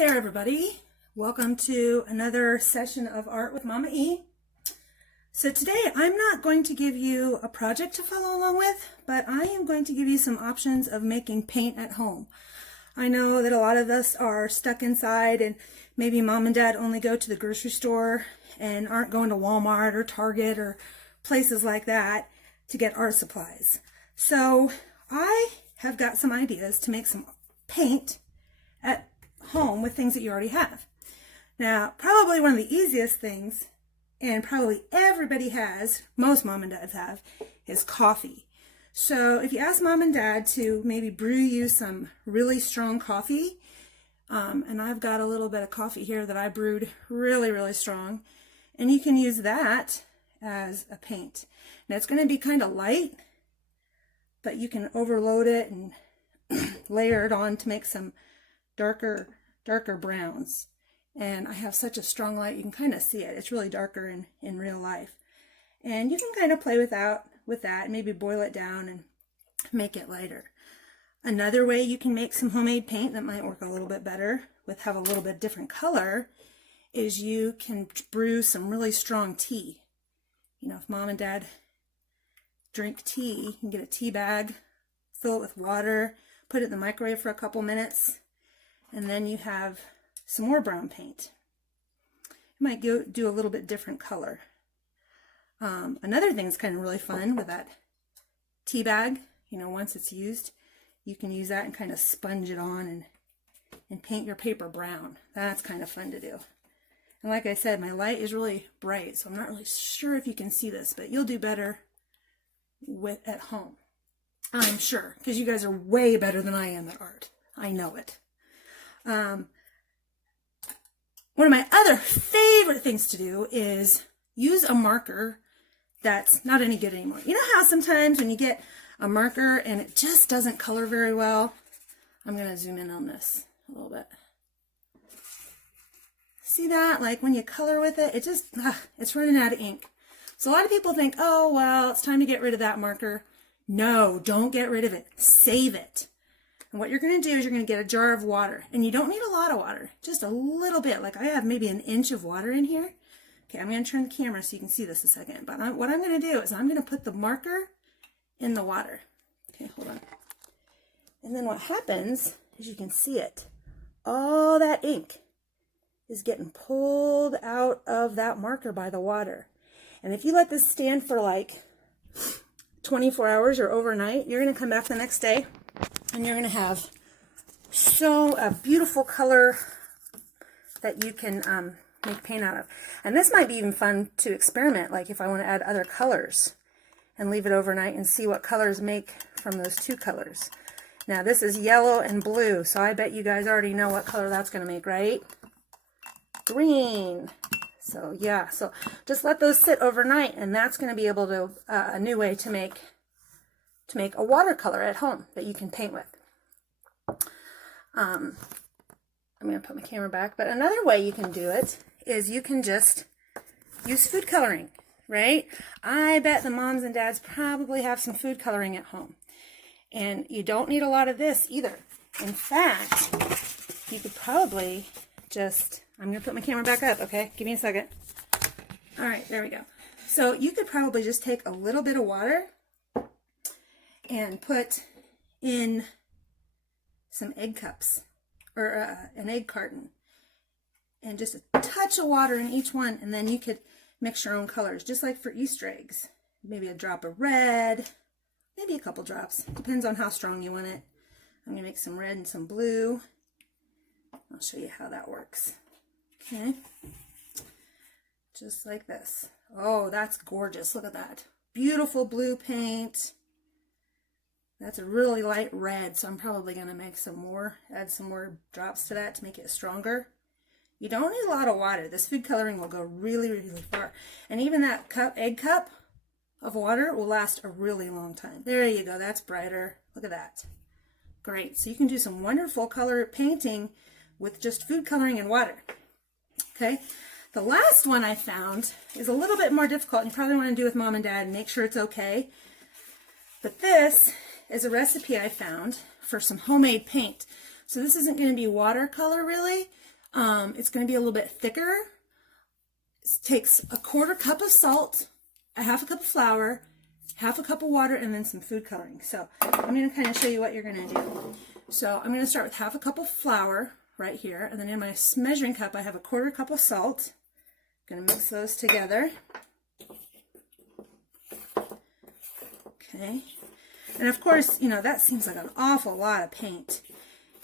there, everybody. Welcome to another session of Art with Mama E. So today I'm not going to give you a project to follow along with, but I am going to give you some options of making paint at home. I know that a lot of us are stuck inside and maybe mom and dad only go to the grocery store and aren't going to Walmart or Target or places like that to get art supplies. So I have got some ideas to make some paint at home with things that you already have. Now, probably one of the easiest things, and probably everybody has, most mom and dads have, is coffee. So if you ask mom and dad to maybe brew you some really strong coffee, and I've got a little bit of coffee here that I brewed really strong, and you can use that as a paint. Now it's going to be kind of light, but you can overload it and layer it on to make some darker browns. And I have such a strong light, you can kind of see it. It's really darker in real life. And you can kind of play with that, maybe boil it down and make it lighter. Another way you can make some homemade paint that might work a little bit better, have a little bit different color, is you can brew some really strong tea. You know, if mom and dad drink tea, you can get a tea bag, fill it with water, put it in the microwave for a couple minutes, and then you have some more brown paint. You might do a little bit different color. Another thing that's kind of really fun with that tea bag, you know, once it's used, you can use that and kind of sponge it on and paint your paper brown. That's kind of fun to do. And like I said, my light is really bright, so I'm not really sure if you can see this, but you'll do better at home. I'm sure, because you guys are way better than I am at art. I know it. One of my other favorite things to do is use a marker that's not any good anymore. You know how sometimes when you get a marker and it just doesn't color very well? I'm going to zoom in on this a little bit. See that? Like when you color with it, it's running out of ink. So a lot of people think, oh, well, it's time to get rid of that marker. No, don't get rid of it. Save it. And what you're going to do is you're going to get a jar of water. And you don't need a lot of water, just a little bit. Like I have maybe an inch of water in here. Okay, I'm going to turn the camera so you can see this a second. But what I'm going to do is I'm going to put the marker in the water. Okay, hold on. And then what happens is you can see it. All that ink is getting pulled out of that marker by the water. And if you let this stand for like 24 hours or overnight, you're going to come back the next day and you're going to have a beautiful color that you can make paint out of. And this might be even fun to experiment, like if I want to add other colors and leave it overnight and see what colors make from those two colors. Now this is yellow and blue, so I bet you guys already know what color that's going to make, right? Green. So yeah, so just let those sit overnight, and that's going to be able to a new way to make a watercolor at home that you can paint with. I'm going to put my camera back, but another way you can do it is you can just use food coloring, right? I bet the moms and dads probably have some food coloring at home, and you don't need a lot of this either. In fact, you could probably just, I'm going to put my camera back up, okay? Give me a second. All right, there we go. So you could probably just take a little bit of water and put in some egg cups or an egg carton and just a touch of water in each one, and then you could mix your own colors, just like for Easter eggs. Maybe a drop of red, maybe a couple drops. Depends on how strong you want it. I'm going to make some red and some blue. I'll show you how that works. Okay. Just like this. Oh, that's gorgeous. Look at that. Beautiful blue paint. That's a really light red, so I'm probably going to make some more, add some more drops to that to make it stronger. You don't need a lot of water. This food coloring will go really far. And even that egg cup of water will last a really long time. There you go. That's brighter. Look at that. Great. So you can do some wonderful color painting with just food coloring and water. Okay. The last one I found is a little bit more difficult. You probably want to do with mom and dad and make sure it's okay. But this is a recipe I found for some homemade paint. So this isn't going to be watercolor really, It's going to be a little bit thicker. It takes a 1/4 cup of salt, a 1/2 cup of flour, 1/2 cup of water, and then some food coloring. So I'm going to kind of show you what you're going to do. So I'm going to start with 1/2 cup of flour right here, and then in my measuring cup I have a 1/4 cup of salt. I'm going to mix those together. Okay, and of course, you know, that seems like an awful lot of paint,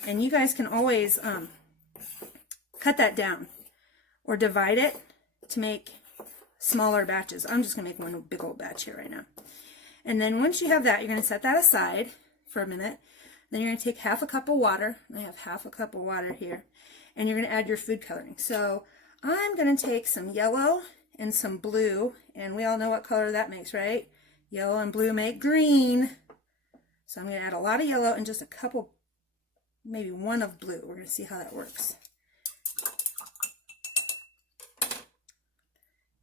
and you guys can always cut that down or divide it to make smaller batches. I'm just gonna make one big old batch here right now. And then once you have that, you're gonna set that aside for a minute. Then you're gonna take 1/2 cup of water. I have 1/2 cup of water here, and you're gonna add your food coloring. So I'm gonna take some yellow and some blue, and we all know what color that makes, right? Yellow and blue make green. So I'm gonna add a lot of yellow and just a couple, maybe one of blue. We're gonna see how that works.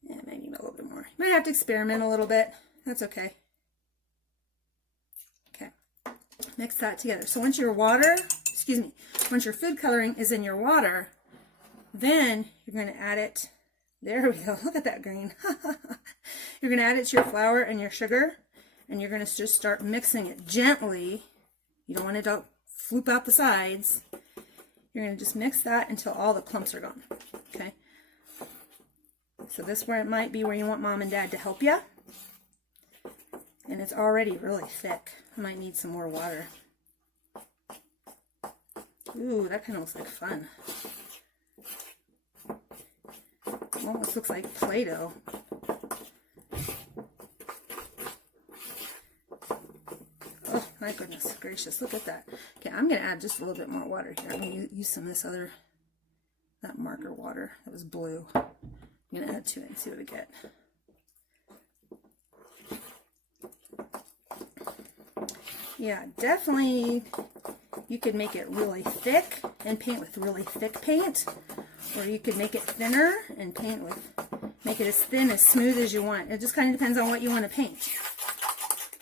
Yeah, I might need a little bit more. You might have to experiment a little bit. That's okay. Okay, mix that together. So once your once your food coloring is in your water, then you're going to add it. There we go. Look at that green. You're going to add it to your flour and your sugar, and you're going to just start mixing it gently. You don't want it to floop out the sides. You're going to just mix that until all the clumps are gone. Okay. So this where it might be where you want mom and dad to help you. And it's already really thick. I might need some more water. Ooh, that kind of looks like fun. Almost looks like Play-Doh. Oh my goodness gracious, look at that. Okay, I'm going to add just a little bit more water here. I'm going to use some of this that marker water that was blue. I'm going to add to it and see what we get. Yeah, definitely you could make it really thick and paint with really thick paint, or you could make it thinner and make it as thin, as smooth as you want. It just kind of depends on what you want to paint.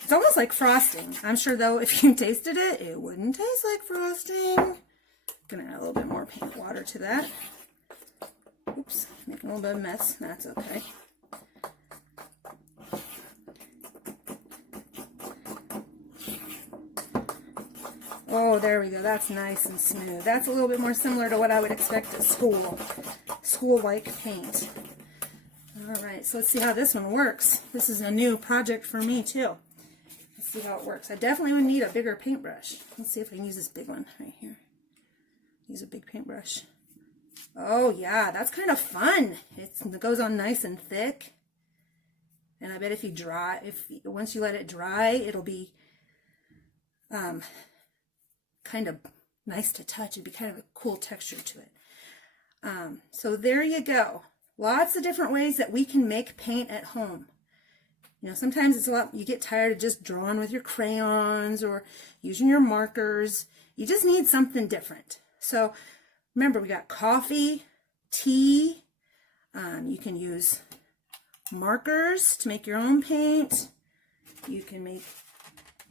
It's almost like frosting. I'm sure though if you tasted it, it wouldn't taste like frosting. I'm going to add a little bit more paint water to that. Oops, making a little bit of a mess. That's okay. Oh, there we go. That's nice and smooth. That's a little bit more similar to what I would expect at school. School-like paint. All right, so let's see how this one works. This is a new project for me, too. Let's see how it works. I definitely would need a bigger paintbrush. Let's see if I can use this big one right here. Use a big paintbrush. Oh, yeah, that's kind of fun. It goes on nice and thick. And I bet if once you let it dry, it'll be kind of nice to touch. It'd be kind of a cool texture to it. So there you go. Lots of different ways that we can make paint at home. You know, sometimes it's you get tired of just drawing with your crayons or using your markers. You just need something different. So remember, we got coffee, tea. You can use markers to make your own paint. You can make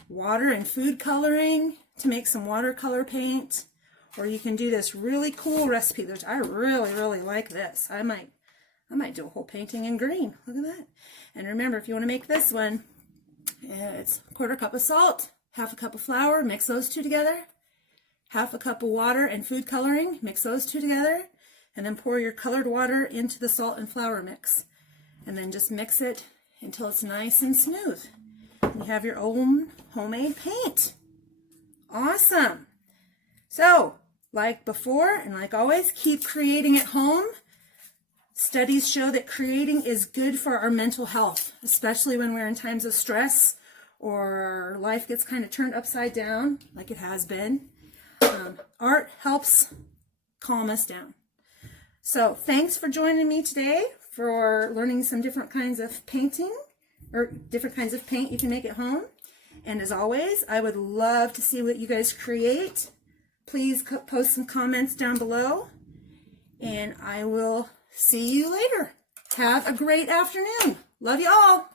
water and food coloring to make some watercolor paint, or you can do this really cool recipe. I really like this. I might do a whole painting in green. Look at that. And remember, if you want to make this one, it's 1/4 cup of salt, 1/2 cup of flour, mix those two together, 1/2 cup of water and food coloring, mix those two together, and then pour your colored water into the salt and flour mix. And then just mix it until it's nice and smooth. You have your own homemade paint. Awesome. So, like before, and like always, keep creating at home. Studies show that creating is good for our mental health, especially when we're in times of stress or life gets kind of turned upside down, like it has been. Art helps calm us down. So, thanks for joining me today for learning some different kinds of painting, or different kinds of paint you can make at home. And as always, I would love to see what you guys create. Please post some comments down below, and I will see you later. Have a great afternoon. Love you all.